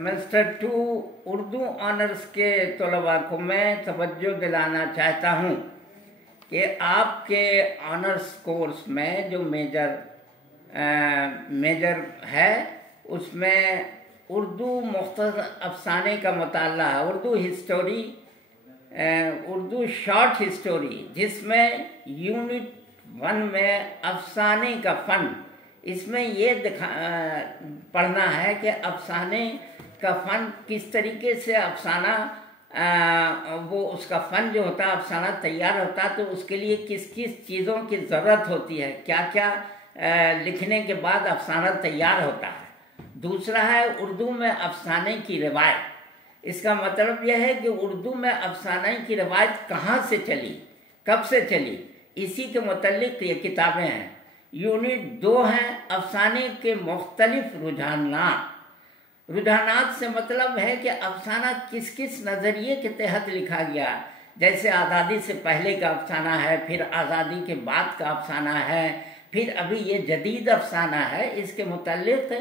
Semester 2 Urdu honours के तलबा को मैं तवज्जो दिलाना चाहता हूँ कि आपके ऑनर्स कोर्स में जो मेजर है उसमें उर्दू मुख्तसर अफसाने का मुताला है, Urdu history, Urdu short history, जिसमें यूनिट 1 में अफसाने का फ़न, इसमें ये पढ़ना है कि अफसाने का फ़न किस तरीके से अफसाना वो उसका फ़न जो होता है अफसाना तैयार होता है, तो उसके लिए किस किस चीज़ों की ज़रूरत होती है, क्या क्या लिखने के बाद अफसाना तैयार होता है। दूसरा है उर्दू में अफसाने की रिवायत। इसका मतलब यह है कि उर्दू में अफसाने की रिवायत कहाँ से चली, कब से चली, इसी के मुतल्लिक़ ये किताबें हैं। यूनिट 2 है अफसाने के मुख्तलिफ रुझानात से मतलब है कि अफसाना किस किस नज़रिए के तहत लिखा गया। जैसे आज़ादी से पहले का अफसाना है, फिर आज़ादी के बाद का अफसाना है, फिर अभी ये जदीद अफसाना है। इसके मुतल्लिक़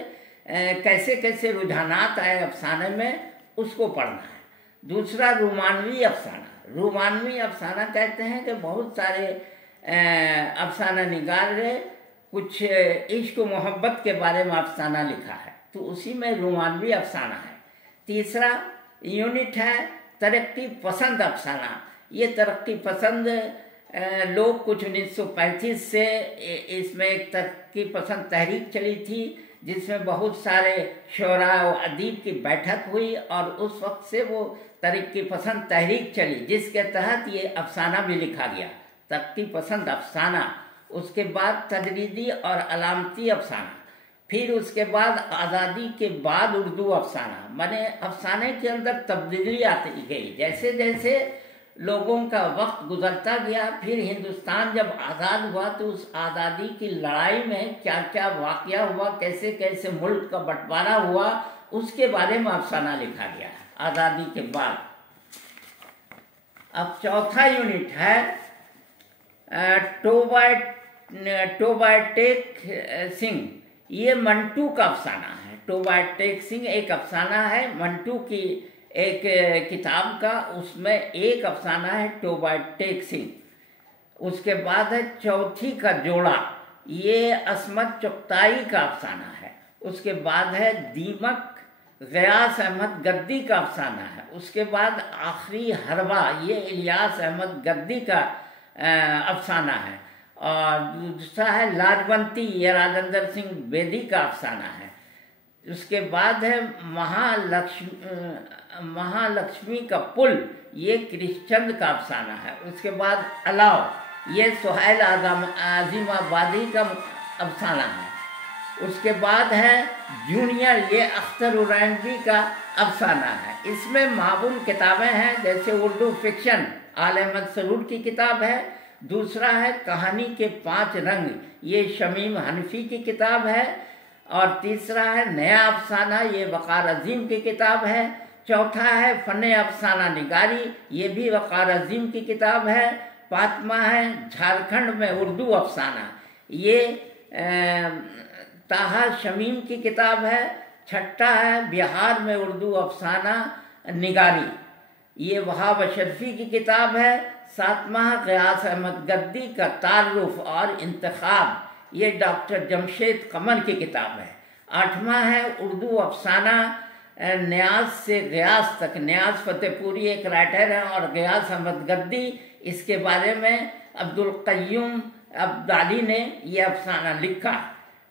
कैसे कैसे रुझानात आए अफसाने में, उसको पढ़ना है। दूसरा रोमानवी अफसाना। रोमानवी अफसाना कहते हैं कि बहुत सारे अफसाना निगार ने कुछ इश्क मोहब्बत के बारे में अफसाना लिखा है, तो उसी में रोमानवी अफसाना है। तीसरा यूनिट है तरक्की पसंद अफसाना। ये तरक्की पसंद लोग कुछ 1935 से इसमें एक तरक्की पसंद तहरीक चली थी, जिसमें बहुत सारे शोरा और अदीब की बैठक हुई और उस वक्त से वो तरक्की पसंद तहरीक चली, जिसके तहत ये अफसाना भी लिखा गया, तरक्की पसंद अफसाना। उसके बाद तजरीदी और अलामती अफसाना, फिर उसके बाद आज़ादी के बाद उर्दू अफसाना। माने अफसाने के अंदर तब्दीली आती गई, जैसे जैसे लोगों का वक्त गुजरता गया। फिर हिंदुस्तान जब आज़ाद हुआ तो उस आज़ादी की लड़ाई में क्या क्या वाक़या हुआ, कैसे कैसे मुल्क का बंटवारा हुआ, उसके बारे में अफसाना लिखा गया है आज़ादी के बाद। अब चौथा यूनिट है टोबाय टेक सिंह। ये मंटू का अफसाना है। टोबाय टेक सिंह एक अफसाना है मंटू की एक किताब का, उसमें एक अफसाना है टोबाय टेक सिंह। उसके बाद है चौथी का जोड़ा, ये असमत चुगताई का अफसाना है। उसके बाद है दीमक गयास अहमद गद्दी का अफसाना है। उसके बाद आखिरी हरबा, ये इलियास अहमद गद्दी का अफसाना है। और दूसरा है लाजवंती, ये राजेंद्र सिंह बेदी का अफसाना है। उसके बाद है महालक्ष्मी का पुल, ये कृष्णचंद का अफसाना है। उसके बाद अलाव, ये सुहैल आज़िमाबादी का अफसाना है। उसके बाद है जूनियर, ये अख्तर उरैनवी का अफसाना है। इसमें मामूल किताबें हैं, जैसे उर्दू फिक्शन आल अहमद सरूर की किताब है। दूसरा है कहानी के 5 रंग, ये शमीम हनफी की किताब है। और तीसरा है नया अफसाना, ये वक़ार अज़ीम की किताब है। चौथा है फ़न अफसाना निगारी, ये भी वक़ार अज़ीम की किताब है। पाँचवा है झारखंड में उर्दू अफसाना, ये ताहा शमीम की किताब है। छठा है बिहार में उर्दू अफसाना निगारी, ये वहाब अशरफी की किताब है। सातवां गयास अहमद गद्दी का तारुफ और इंतखाब, ये डॉक्टर जमशेद कमर की किताब है। आठवां है उर्दू अफसाना न्याज से गयास तक, न्याज फतेहपुरी एक राइटर है और गयास अहमद गद्दी, इसके बारे में अब्दुल क़य्यूम अब्दाली ने यह अफसाना लिखा।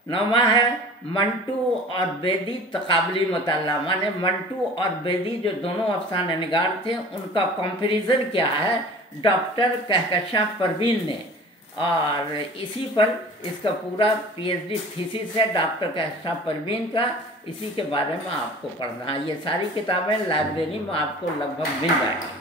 नौवां है मंटू और बेदी तकाबली मुताला, माने मंटू और बेदी जो दोनों अफसाना निगार थे, उनका कंपैरिजन क्या है डॉक्टर कहकशां परवीन ने, और इसी पर इसका पूरा पीएचडी थीसिस है डॉक्टर कहकशां परवीन का। इसी के बारे में आपको पढ़ना है। ये सारी किताबें लाइब्रेरी में आपको लगभग मिल जाएंगी।